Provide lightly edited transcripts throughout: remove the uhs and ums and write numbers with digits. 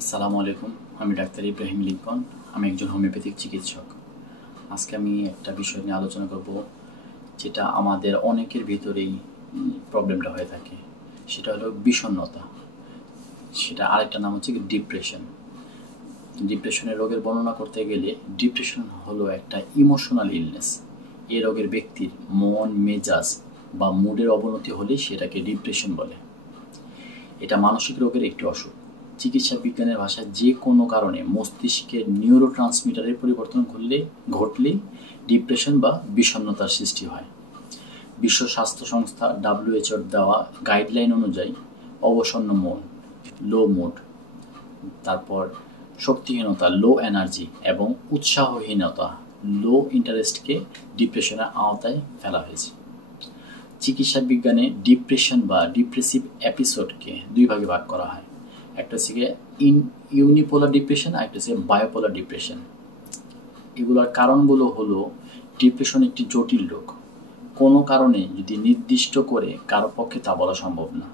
আসসালামু আলাইকুম। আমি ডাক্তার ইব্রাহিম লিঙ্কন। আমি একজন হোমিওপ্যাথিক চিকিৎসক। আজকে আমি একটা বিষয় নিয়ে আলোচনা করব, যেটা আমাদের অনেকের ভিতরেই প্রবলেমটা হয়ে থাকে। সেটা হলো বিষণ্ণতা। সেটা আরেকটা নাম হচ্ছে ডিপ্রেশন। ডিপ্রেশনের রোগের বর্ণনা করতে গেলে ডিপ্রেশন হলো একটা ইমোশনাল ইলনেস। এই রোগের ব্যক্তির মন মেজাজ বা মুডের অবনতি হলেই সেটাকে ডিপ্রেশন বলে। এটা মানসিক রোগের একটি অসুখ। চিকিৎসা বিজ্ঞানের ভাষায় যে কোনো কারণে মস্তিষ্কের নিউরোট্রান্সমিটারের পরিবর্তন ঘটলেই ডিপ্রেশন বা বিষণ্ণতার সৃষ্টি হয়। বিশ্ব স্বাস্থ্য সংস্থা WHO দেওয়া গাইডলাইন অনুযায়ী অবসন্ন মন, লো মুড, তারপর শক্তিহীনতা, লো এনার্জি এবং উৎসাহহীনতা, লো ইন্টারেস্টকে ডিপ্রেশনের আওতায় ফেলা হয়েছে। চিকিৎসা বিজ্ঞানে ডিপ্রেশন বা ডিপ্রেসিভ এপিসোডকে দুই ভাগে ভাগ করা হয়। একটা হচ্ছে ইউনিপোলার ডিপ্রেশন, আর একটা হচ্ছে বায়োপোলার ডিপ্রেশন। এগুলোর কারণগুলো হলো, ডিপ্রেশন একটি জটিল রোগ। কোনো কারণে যদি নির্দিষ্ট করে কারো পক্ষে তা বলা সম্ভব না।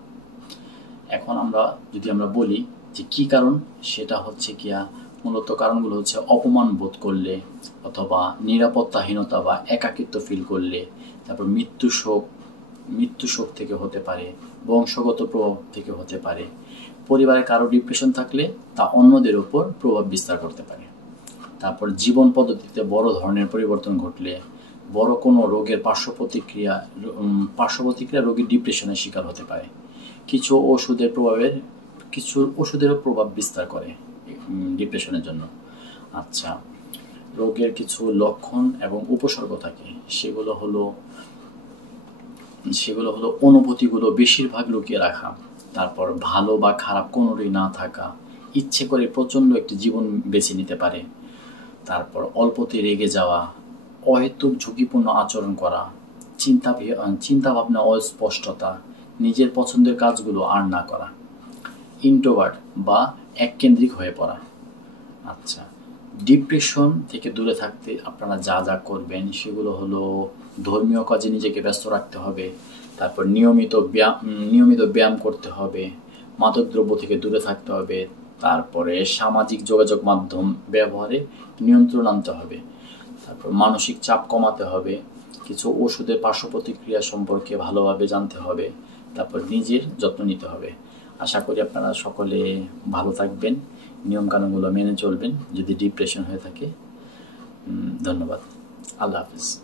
এখন যদি আমরা বলি যে কি কারণ, সেটা হচ্ছে মূলত কারণগুলো হচ্ছে অপমান বোধ করলে, অথবা নিরাপত্তাহীনতা বা একাকিত্ব ফিল করলে, তারপর মৃত্যু শোক থেকে হতে পারে, বংশগত প্রভাব থেকে হতে পারে, পরিবারে কারো ডিপ্রেশন থাকলে তা অন্যদের উপর প্রভাব বিস্তার করতে পারে। তারপর জীবন পদ্ধতিতে বড় ধরনের পরিবর্তন ঘটলে, বড় কোনো রোগের পার্শ্ব প্রতিক্রিয়া রোগীর ডিপ্রেশনের শিকার হতে পারে। কিছু ওষুধেরও প্রভাব বিস্তার করে ডিপ্রেশনের জন্য। আচ্ছা, রোগের কিছু লক্ষণ এবং উপসর্গ থাকে। সেগুলো হলো অনুভূতিগুলো বেশিরভাগ লুকিয়ে রাখা, তারপর ভালো বা খারাপ কোনোটাই না থাকা, ইচ্ছে করে প্রচণ্ড একটি জীবন বেছে নিতে পারে, তারপর অল্পতে রেগে যাওয়া, অহেতুক ঝুঁকিপূর্ণ আচরণ করা, চিন্তাভাবনা অস্পষ্টতা, নিজের পছন্দের কাজগুলো আর না করা, ইন্ট্রোভার্ট বা এককেন্দ্রিক হয়ে পড়া। আচ্ছা, ডিপ্রেশন থেকে দূরে থাকতে আপনারা যা যা করবেন সেগুলো হলো, ধর্মীয় কাজে নিজেকে ব্যস্ত রাখতে হবে, তারপর নিয়মিত ব্যায়াম করতে হবে, মাদকদ্রব্য থেকে দূরে থাকতে হবে, তারপরে সামাজিক যোগাযোগ মাধ্যম ব্যবহারে নিয়ন্ত্রণ আনতে হবে, তারপর মানসিক চাপ কমাতে হবে, কিছু ওষুধের পার্শ্ব প্রতিক্রিয়া সম্পর্কে ভালোভাবে জানতে হবে, তারপর নিজের যত্ন নিতে হবে। আশা করি আপনারা সকলে ভালো থাকবেন, নিয়মকানুনগুলো মেনে চলবেন যদি ডিপ্রেশন হয়ে থাকে। ধন্যবাদ। আল্লাহ হাফিজ।